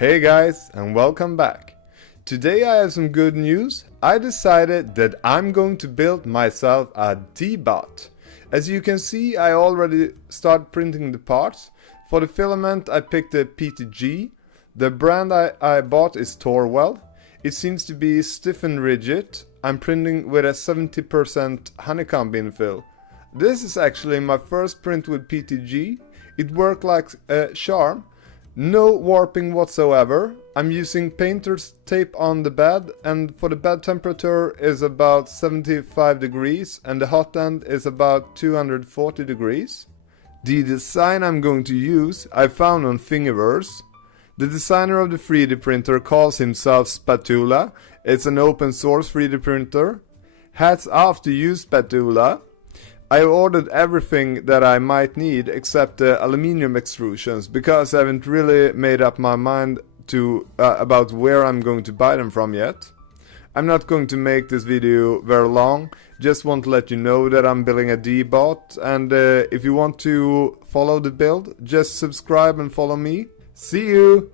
Hey guys, and welcome back. Today I have some good news. I decided that I'm going to build myself a D-bot. As you can see, I already started printing the parts. For the filament I picked a PTG. The brand I bought is Torwell. It seems to be stiff and rigid. I'm printing with a 70% honeycomb infill. This is actually my first print with PTG. It worked like a charm. No warping whatsoever. I'm using painter's tape on the bed, and for the bed temperature is about 75 degrees and the hot end is about 240 degrees. The design I'm going to use I found on Thingiverse. The designer of the 3D printer calls himself Spatula. It's an open source 3D printer. Hats off to you, Spatula. I ordered everything that I might need except the aluminium extrusions because I haven't really made up my mind about where I'm going to buy them from yet. I'm not going to make this video very long, just want to let you know that I'm building a D-bot, and if you want to follow the build, just subscribe and follow me. See you!